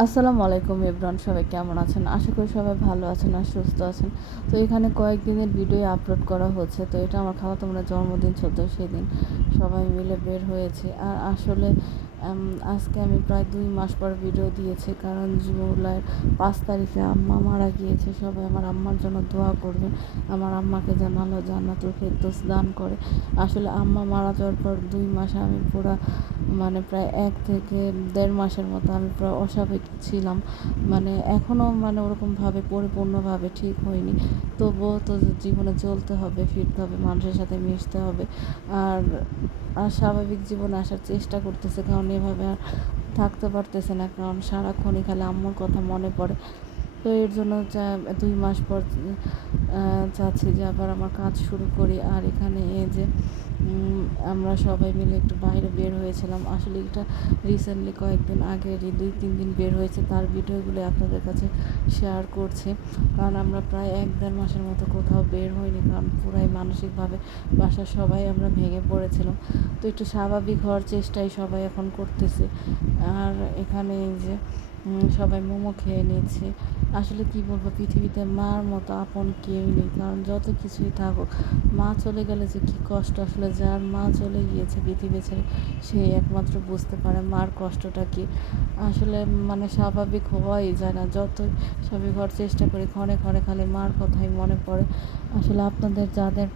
আসসালামু আলাইকুম এভরিওয়ান, সবাই কেমন আছেন? আশা করি সবাই ভালো আছেন আর সুস্থ আছেন। তো এখানে কয়েকদিনের ভিডিও আপলোড করা হচ্ছে। তো এটা আমার খালাতো বোনের জন্মদিন ছিল, তো সেদিন সবাই মিলে বের হয়েছি। আর আসলে আজকে আমি প্রায় 2 মাস পর ভিডিও দিয়েছি, কারণ জুলাইয়ের 5 তারিখে আম্মা মারা গিয়েছে। সবাই আমার আম্মার জন্য দোয়া করবেন। আমার আম্মাকে যেন আল্লাহ জান্নাতুল ফেরদৌস দান করে। আসলে আম্মা মারা যাওয়ার পর 2 মাস আমি পুরা প্রায় 1 থেকে 1.5 মাসের মতো আমি পুরো অস্বাভাবিক ছিলাম। এখনও ওরকমভাবে পরিপূর্ণভাবে ঠিক হইনি। তবুও তো জীবনে চলতে হবে, ফিরতে হবে, মানুষের সাথে মিশতে হবে। আর আর স্বাভাবিক জীবনে আসার চেষ্টা করতেছে, কারণ এভাবে আর থাকতে পারতেছে না, কারণ সারাক্ষণই খালি আম্মুর কথা মনে পড়ে। তো এর জন্য 2 মাস পর চাচ্ছি যে আবার আমার কাজ শুরু করি। আর এখানে এই যে আমরা সবাই মিলে একটু বাইরে বের হয়েছিলাম। আসলে এটা রিসেন্টলি কয়েকদিন আগেরই 2-3 দিন বের হয়েছে, তার ভিডিওগুলো আপনাদের কাছে শেয়ার করছি। কারণ আমরা প্রায় 1-1.5 মাসের মতো কোথাও বের হইনি, কারণ পুরাই মানসিকভাবে বাসার সবাই আমরা ভেঙে পড়েছিলাম। তো একটু স্বাভাবিক হওয়ার চেষ্টাই সবাই এখন করতেছি। আর এখানে এই যে সবাই মোমো খেয়ে নিচ্ছে। আসলে কি বলবো, পৃথিবীতে মার মতো আপন কেউ নেই, কারণ যত কিছুই থাকুক, মা চলে গেলে যে কী কষ্ট, আসলে যার মা চলে গিয়েছে পৃথিবী ছেড়ে, সেই একমাত্র বুঝতে পারে মার কষ্টটা কী। আসলে স্বাভাবিক হওয়াই যায় না, যতই স্বাভাবিক হওয়ার চেষ্টা করি, ক্ষণে ক্ষণে খালি মার কথাই মনে পড়ে। আসলে আপনাদের যাদের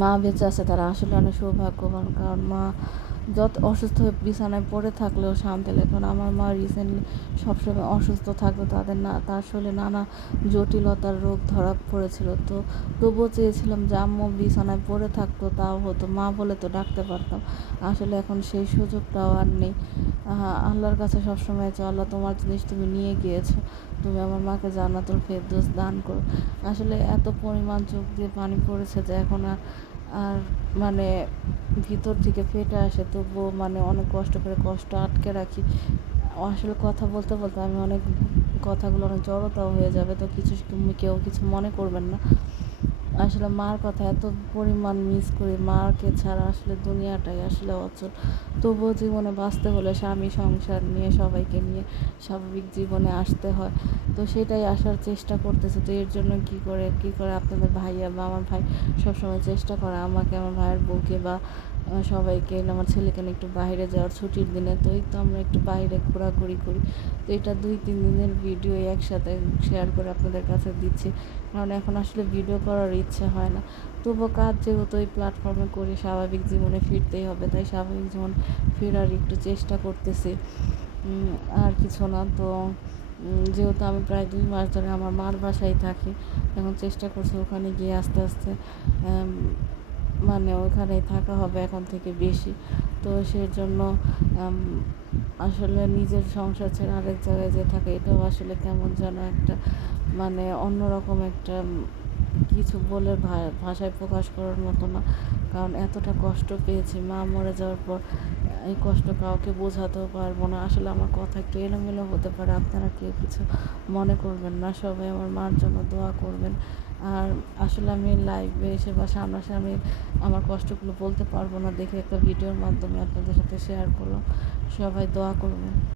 মা বেঁচে আছে তারা আসলে অনেক সৌভাগ্যবান, কারণ মা যত অসুস্থ হয়ে বিছানায় পড়ে থাকলেও শান্তি লাগে। কারণ আমার মা রিসেন্টলি সবসময় অসুস্থ থাকতো, তার শরীরে নানা জটিলতার রোগ ধরা পড়েছিল। তো তবুও চেয়েছিলাম যে আম্মু বিছানায় পড়ে থাকতো, তাও হতো, মা বলে তো ডাকতে পারতাম। আসলে এখন সেই সুযোগটাও আর নেই। আল্লাহর কাছে সবসময় চাও, আল্লাহ তোমার জিনিস তুমি নিয়ে গিয়েছো, তুমি আমার মাকে জান্নাতুল ফেরদৌস দান করো। আসলে এত পরিমাণ চোখ দিয়ে পানি পড়েছে যে এখন আর আর মানে ভিতর থেকে ফেটে আসে, তবুও অনেক কষ্ট করে কষ্ট আটকে রাখি। আসলে কথা বলতে বলতে আমি অনেক কথাগুলো অনেক জড়তাও হয়ে যাবে, তো কেউ কিছু মনে করবেন না। আসলে মার কথা এত পরিমাণ মিস করি, মাকে ছাড়া আসলে দুনিয়াটাই আসলে অচল। তবুও জীবনে বাঁচতে হলে স্বামী সংসার নিয়ে সবাইকে নিয়ে স্বাভাবিক জীবনে আসতে হয়। তো সেটাই আসার চেষ্টা করতেছে। তো এর জন্য কী করে আপনাদের ভাইয়া বা আমার ভাই সবসময় চেষ্টা করে আমাকে, আমার ভাইয়ের বউকে বা সবাইকে, আমার ছেলেকে নিয়ে একটু বাইরে যাওয়ার ছুটির দিনে। তো এই তো আমরা একটু বাইরে ঘোরাঘুরি করি। তো এটা 2-3 দিনের ভিডিও একসাথে শেয়ার করে আপনাদের কাছে দিচ্ছি, কারণ এখন আসলে ভিডিও করার ইচ্ছে হয় না। তবুও কাজ যেহেতু এই প্ল্যাটফর্মে করি, স্বাভাবিক জীবনে ফিরতেই হবে, তাই স্বাভাবিক জীবন ফেরার একটু চেষ্টা করতেছি। আর কিছু না। তো যেহেতু আমি প্রায় 2 মাস ধরে আমার মার বাসায় থাকি, এখন চেষ্টা করছি ওখানে গিয়ে আস্তে আস্তে ওখানেই থাকা হবে এখন থেকে বেশি। তো সেজন্য আসলে নিজের সংসার ছেড়ে আরেক জায়গায় যে থাকে, এটাও আসলে কেমন যেন একটা অন্যরকম একটা কিছু বলে ভাষায় প্রকাশ করার মতো না। কারণ এতটা কষ্ট পেয়েছি মা মরে যাওয়ার পর, এই কষ্ট কাউকে বোঝাতেও পারবো না। আসলে আমার কথা একটু এলোমেলো হতে পারে, আপনারা কেউ কিছু মনে করবেন না, সবাই আমার মার জন্য দোয়া করবেন। আর আসলে আমি লাইভে এসে বা সামনাসামনি আমার কষ্টগুলো বলতে পারবো না, দেখে একটা ভিডিওর মাধ্যমে আপনাদের সাথে শেয়ার করলাম। সবাই দোয়া করবেন।